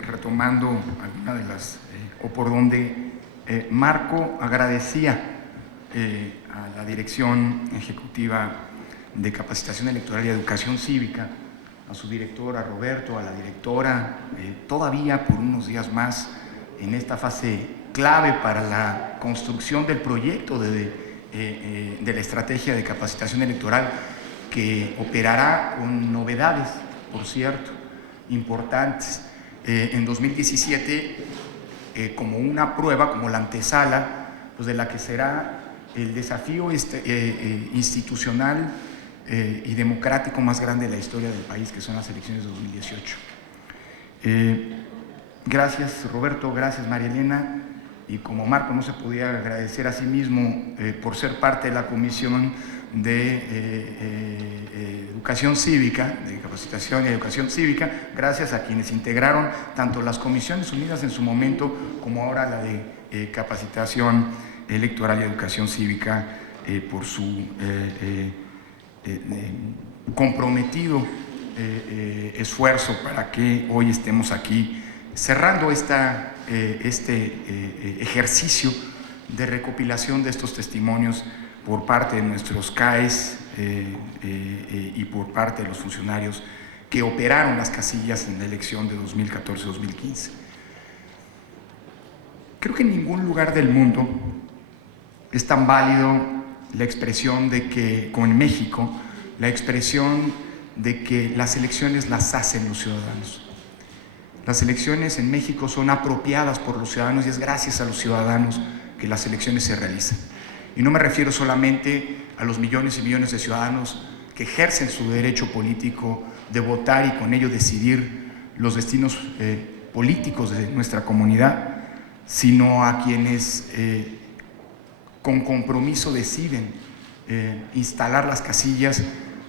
retomando alguna de las, o por donde Marco agradecía a la Dirección Ejecutiva de Capacitación Electoral y Educación Cívica, a su director, a Roberto, a la directora, todavía por unos días más en esta fase clave para la construcción del proyecto de la estrategia de capacitación electoral, que operará con novedades, por cierto, importantes. En 2017, como una prueba, como la antesala, pues de la que será el desafío institucional y democrático más grande de la historia del país, que son las elecciones de 2018. Gracias, Roberto, gracias, María Elena, y como Marco no se podía agradecer a sí mismo por ser parte de la Comisión de Educación Cívica, de Capacitación y Educación Cívica, gracias a quienes integraron tanto las Comisiones Unidas en su momento como ahora la de Capacitación Electoral y Educación Cívica, por su comprometido esfuerzo para que hoy estemos aquí cerrando este ejercicio de recopilación de estos testimonios por parte de nuestros CAEs y por parte de los funcionarios que operaron las casillas en la elección de 2014-2015. Creo que en ningún lugar del mundo es tan válido la expresión de que, como en México, la expresión de que las elecciones las hacen los ciudadanos. Las elecciones en México son apropiadas por los ciudadanos y es gracias a los ciudadanos que las elecciones se realizan. Y no me refiero solamente a los millones y millones de ciudadanos que ejercen su derecho político de votar y con ello decidir los destinos políticos de nuestra comunidad, sino a quienes con compromiso deciden instalar las casillas,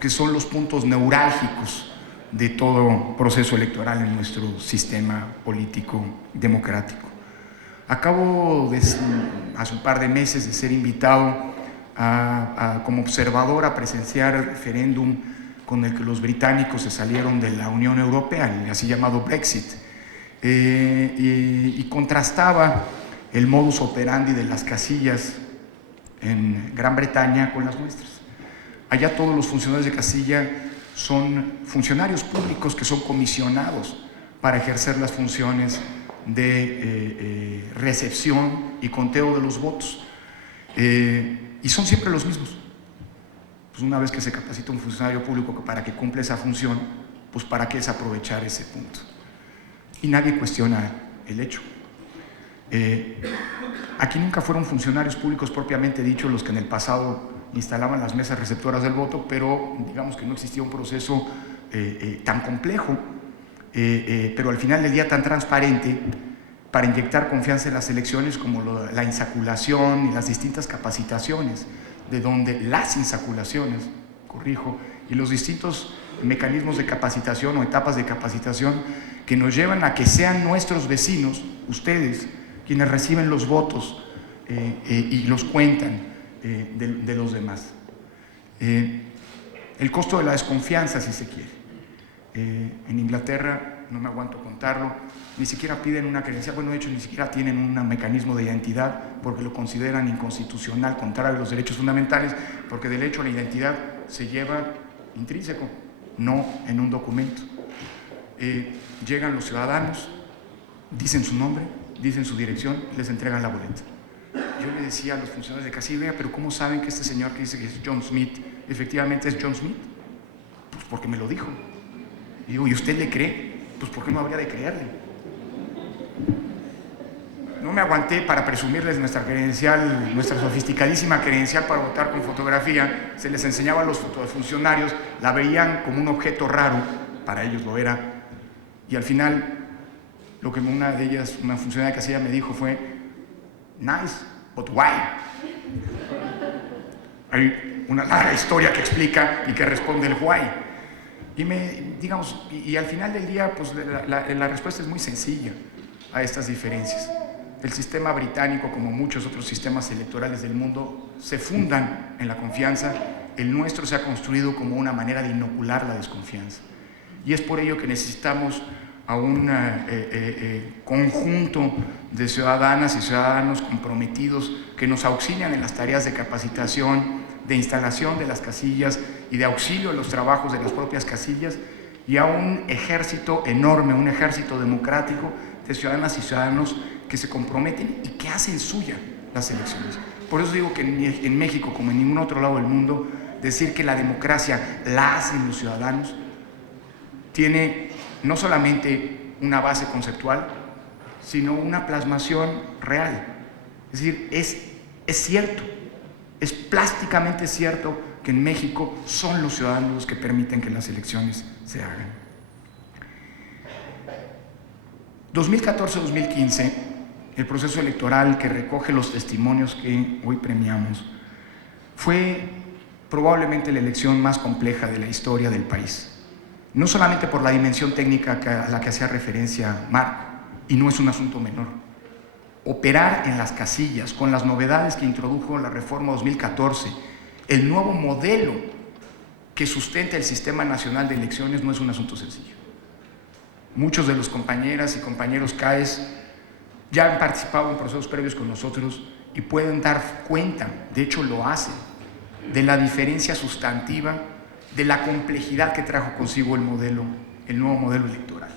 que son los puntos neurálgicos de todo proceso electoral en nuestro sistema político democrático. Acabo hace un par de meses de ser invitado como observador a presenciar el referéndum con el que los británicos se salieron de la Unión Europea, el así llamado Brexit, y contrastaba el modus operandi de las casillas en Gran Bretaña con las nuestras. Allá todos los funcionarios de casilla son funcionarios públicos que son comisionados para ejercer las funciones de recepción y conteo de los votos, y son siempre los mismos. Pues una vez que se capacita un funcionario público para que cumpla esa función, pues para qué es aprovechar ese punto. Y nadie cuestiona el hecho. Aquí nunca fueron funcionarios públicos propiamente dichos los que en el pasado instalaban las mesas receptoras del voto, pero digamos que no existía un proceso tan complejo, pero al final del día tan transparente para inyectar confianza en las elecciones como la insaculación y las distintas capacitaciones, de donde las insaculaciones, corrijo, y los distintos mecanismos de capacitación o etapas de capacitación que nos llevan a que sean nuestros vecinos, ustedes, quienes reciben los votos y los cuentan de los demás. El costo de la desconfianza, si se quiere. En Inglaterra, no me aguanto contarlo, ni siquiera piden una credencial, bueno, de hecho ni siquiera tienen un mecanismo de identidad porque lo consideran inconstitucional, contrario a los derechos fundamentales, porque del hecho la identidad se lleva intrínseco, no en un documento. Llegan los ciudadanos, dicen su nombre, dicen su dirección, les entregan la boleta. Yo le decía a los funcionarios de casilla, pero ¿cómo saben que este señor que dice que es John Smith, efectivamente es John Smith? Pues porque me lo dijo. Y digo, ¿y usted le cree? Pues ¿por qué no habría de creerle? No me aguanté para presumirles nuestra credencial, nuestra sofisticadísima credencial para votar con fotografía. Se les enseñaba a los funcionarios, la veían como un objeto raro, para ellos lo era. Y al final, lo que una de ellas, una funcionaria de casilla, me dijo fue, nice, but why? Hay una larga historia que explica y que responde el why. Y al final del día, pues la respuesta es muy sencilla a estas diferencias. El sistema británico, como muchos otros sistemas electorales del mundo, se fundan en la confianza. El nuestro se ha construido como una manera de inocular la desconfianza. Y es por ello que necesitamos a un conjunto de ciudadanas y ciudadanos comprometidos que nos auxilian en las tareas de capacitación, de instalación de las casillas y de auxilio en los trabajos de las propias casillas, y a un ejército enorme, un ejército democrático de ciudadanas y ciudadanos que se comprometen y que hacen suya las elecciones. Por eso digo que en México, como en ningún otro lado del mundo, decir que la democracia la hacen los ciudadanos tiene no solamente una base conceptual, sino una plasmación real. Es decir, es cierto, es plásticamente cierto que en México son los ciudadanos los que permiten que las elecciones se hagan. 2014-2015, el proceso electoral que recoge los testimonios que hoy premiamos, fue probablemente la elección más compleja de la historia del país. No solamente por la dimensión técnica a la que hacía referencia Marco, y no es un asunto menor. Operar en las casillas con las novedades que introdujo la reforma 2014, el nuevo modelo que sustenta el Sistema Nacional de Elecciones, no es un asunto sencillo. Muchos de los compañeras y compañeros CAES ya han participado en procesos previos con nosotros y pueden dar cuenta, de hecho lo hacen, de la diferencia sustantiva, de la complejidad que trajo consigo el nuevo modelo electoral.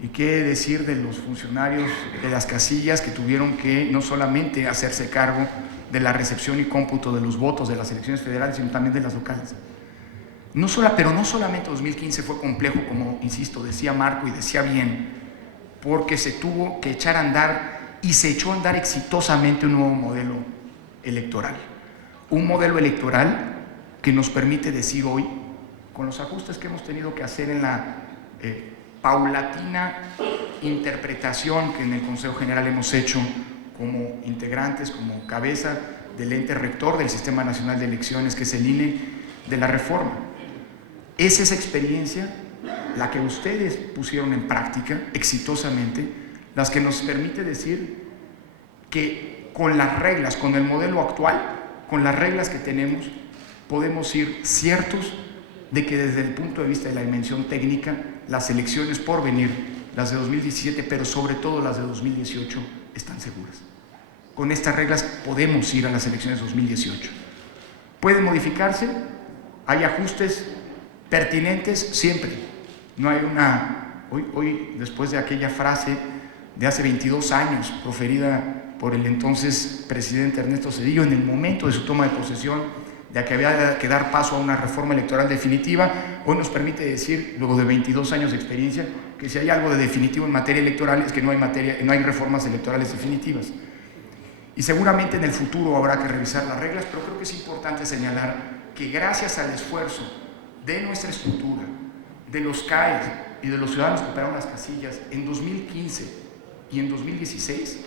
Y qué decir de los funcionarios de las casillas que tuvieron que no solamente hacerse cargo de la recepción y cómputo de los votos de las elecciones federales, sino también de las locales. Pero no solamente 2015 fue complejo, como insisto, decía Marco y decía bien, porque se tuvo que echar a andar y se echó a andar exitosamente un nuevo modelo electoral. Un modelo electoral que nos permite decir hoy, con los ajustes que hemos tenido que hacer en la paulatina interpretación que en el Consejo General hemos hecho como integrantes, como cabeza del ente rector del Sistema Nacional de Elecciones, que es el INE, de la reforma. Es esa experiencia la que ustedes pusieron en práctica exitosamente, las que nos permite decir que con las reglas, con el modelo actual, con las reglas que tenemos, podemos ir ciertos de que desde el punto de vista de la dimensión técnica, las elecciones por venir, las de 2017, pero sobre todo las de 2018, están seguras. Con estas reglas podemos ir a las elecciones de 2018. ¿Pueden modificarse? ¿Hay ajustes pertinentes? Siempre. No hay hoy, después de aquella frase de hace 22 años, proferida por el entonces presidente Ernesto Zedillo en el momento de su toma de posesión, de que había que dar paso a una reforma electoral definitiva, hoy nos permite decir, luego de 22 años de experiencia, que si hay algo de definitivo en materia electoral es que no hay reformas electorales definitivas. Y seguramente en el futuro habrá que revisar las reglas, pero creo que es importante señalar que gracias al esfuerzo de nuestra estructura, de los CAES y de los ciudadanos que operaron las casillas en 2015 y en 2016,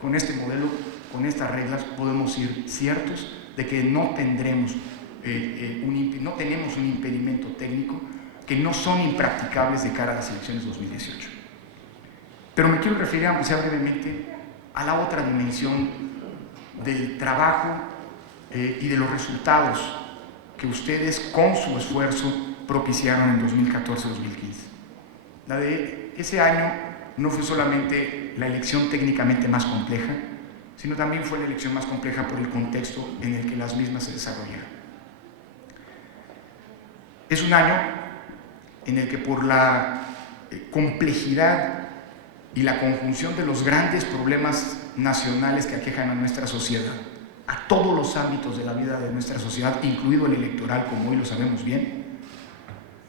con este modelo, con estas reglas, podemos ir ciertos de que no tenemos un impedimento técnico, que no son impracticables de cara a las elecciones 2018. Pero me quiero referir, aunque sea brevemente, a la otra dimensión del trabajo y de los resultados que ustedes con su esfuerzo propiciaron en 2014-2015. La de ese año no fue solamente la elección técnicamente más compleja, sino también fue la elección más compleja por el contexto en el que las mismas se desarrollaron. Es un año en el que por la complejidad y la conjunción de los grandes problemas nacionales que aquejan a nuestra sociedad, a todos los ámbitos de la vida de nuestra sociedad, incluido el electoral, como hoy lo sabemos bien,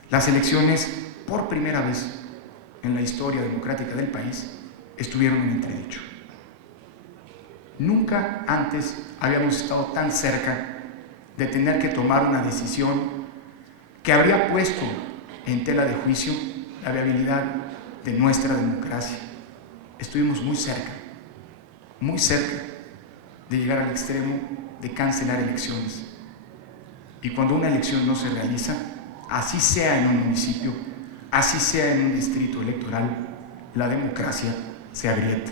las elecciones, por primera vez en la historia democrática del país, estuvieron en entredicho. Nunca antes habíamos estado tan cerca de tener que tomar una decisión que habría puesto en tela de juicio la viabilidad de nuestra democracia. Estuvimos muy cerca de llegar al extremo de cancelar elecciones. Y cuando una elección no se realiza, así sea en un municipio, así sea en un distrito electoral, la democracia se agrieta.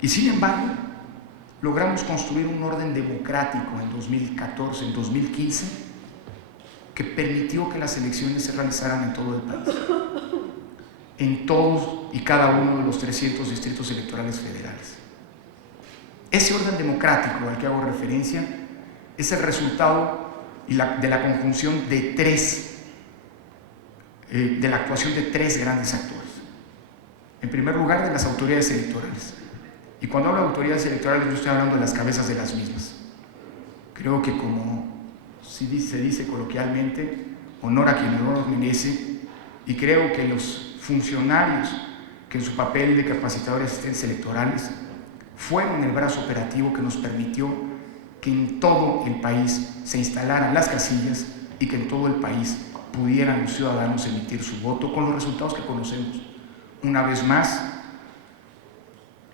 Y sin embargo, logramos construir un orden democrático en 2014, en 2015, que permitió que las elecciones se realizaran en todo el país. en todos y cada uno de los 300 distritos electorales federales. Ese orden democrático al que hago referencia es el resultado de la conjunción de la actuación de tres grandes actores. En primer lugar, de las autoridades electorales. Y cuando hablo de autoridades electorales, yo estoy hablando de las cabezas de las mismas. Creo que, como se dice coloquialmente, honor a quien honor merece, y creo que los funcionarios que en su papel de capacitadores y asistentes electorales fueron el brazo operativo que nos permitió que en todo el país se instalaran las casillas y que en todo el país pudieran los ciudadanos emitir su voto con los resultados que conocemos. Una vez más,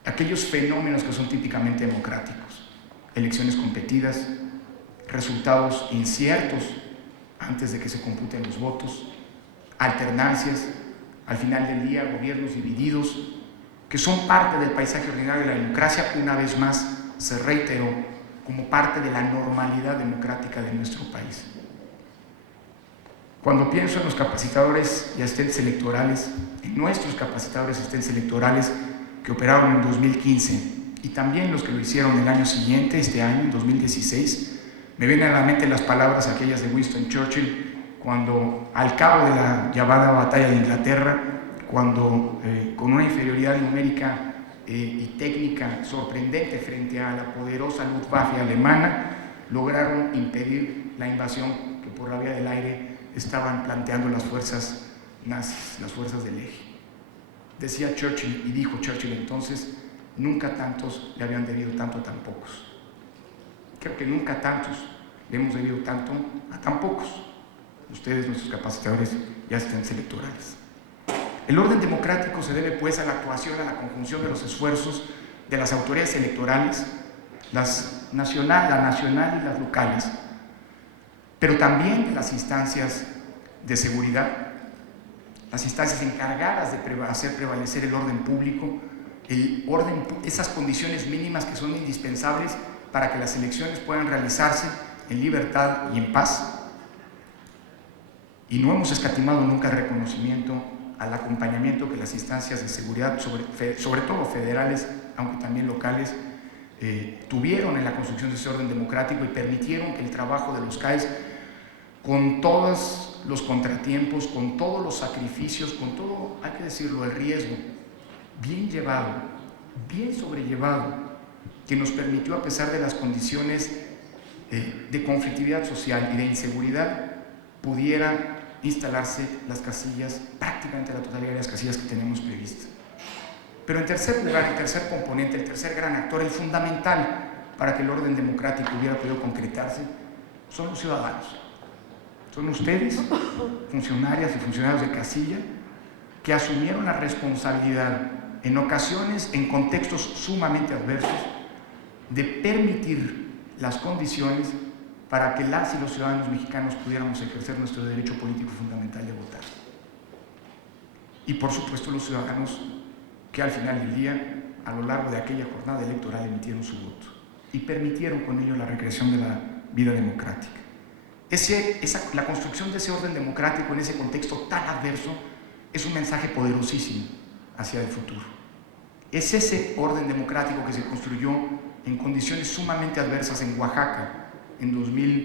aquellos fenómenos que son típicamente democráticos: elecciones competidas, resultados inciertos antes de que se computen los votos, alternancias, al final del día gobiernos divididos, que son parte del paisaje ordinario de la democracia. Una vez más se reiteró como parte de la normalidad democrática de nuestro país. Cuando pienso en los capacitadores y asistentes electorales, en nuestros capacitadores y asistentes electorales que operaron en 2015 y también los que lo hicieron el año siguiente, este año, en 2016, me vienen a la mente las palabras aquellas de Winston Churchill cuando, al cabo de la llamada batalla de Inglaterra, cuando con una inferioridad numérica y técnica sorprendente frente a la poderosa Luftwaffe alemana, lograron impedir la invasión que por la vía del aire estaban planteando las fuerzas nazis, las fuerzas del eje. Decía Churchill, y dijo Churchill entonces: nunca tantos le habían debido tanto a tan pocos. Creo que nunca tantos le hemos debido tanto a tan pocos, ustedes, nuestros capacitadores y asistentes electorales. El orden democrático se debe pues a la actuación, a la conjunción de los esfuerzos de las autoridades electorales, la nacional y las locales, pero también de las instancias de seguridad, las instancias encargadas de hacer prevalecer el orden público, esas condiciones mínimas que son indispensables para que las elecciones puedan realizarse en libertad y en paz. Y no hemos escatimado nunca el reconocimiento al acompañamiento que las instancias de seguridad, sobre todo federales, aunque también locales, tuvieron en la construcción de ese orden democrático y permitieron que el trabajo de los CAEs, con todos los contratiempos, con todos los sacrificios, con todo, hay que decirlo, el riesgo, bien llevado, bien sobrellevado, que nos permitió, a pesar de las condiciones de conflictividad social y de inseguridad, pudiera instalarse las casillas, prácticamente la totalidad de las casillas que tenemos previstas. Pero en tercer lugar, el tercer componente, el tercer gran actor, el fundamental para que el orden democrático hubiera podido concretarse, son los ciudadanos. Son ustedes, funcionarias y funcionarios de casilla, que asumieron la responsabilidad, en ocasiones, en contextos sumamente adversos, de permitir las condiciones para que las y los ciudadanos mexicanos pudiéramos ejercer nuestro derecho político fundamental de votar. Y por supuesto los ciudadanos que al final del día, a lo largo de aquella jornada electoral, emitieron su voto y permitieron con ello la recreación de la vida democrática. La construcción de ese orden democrático en ese contexto tan adverso es un mensaje poderosísimo hacia el futuro. Es ese orden democrático que se construyó en condiciones sumamente adversas en Oaxaca en 2000.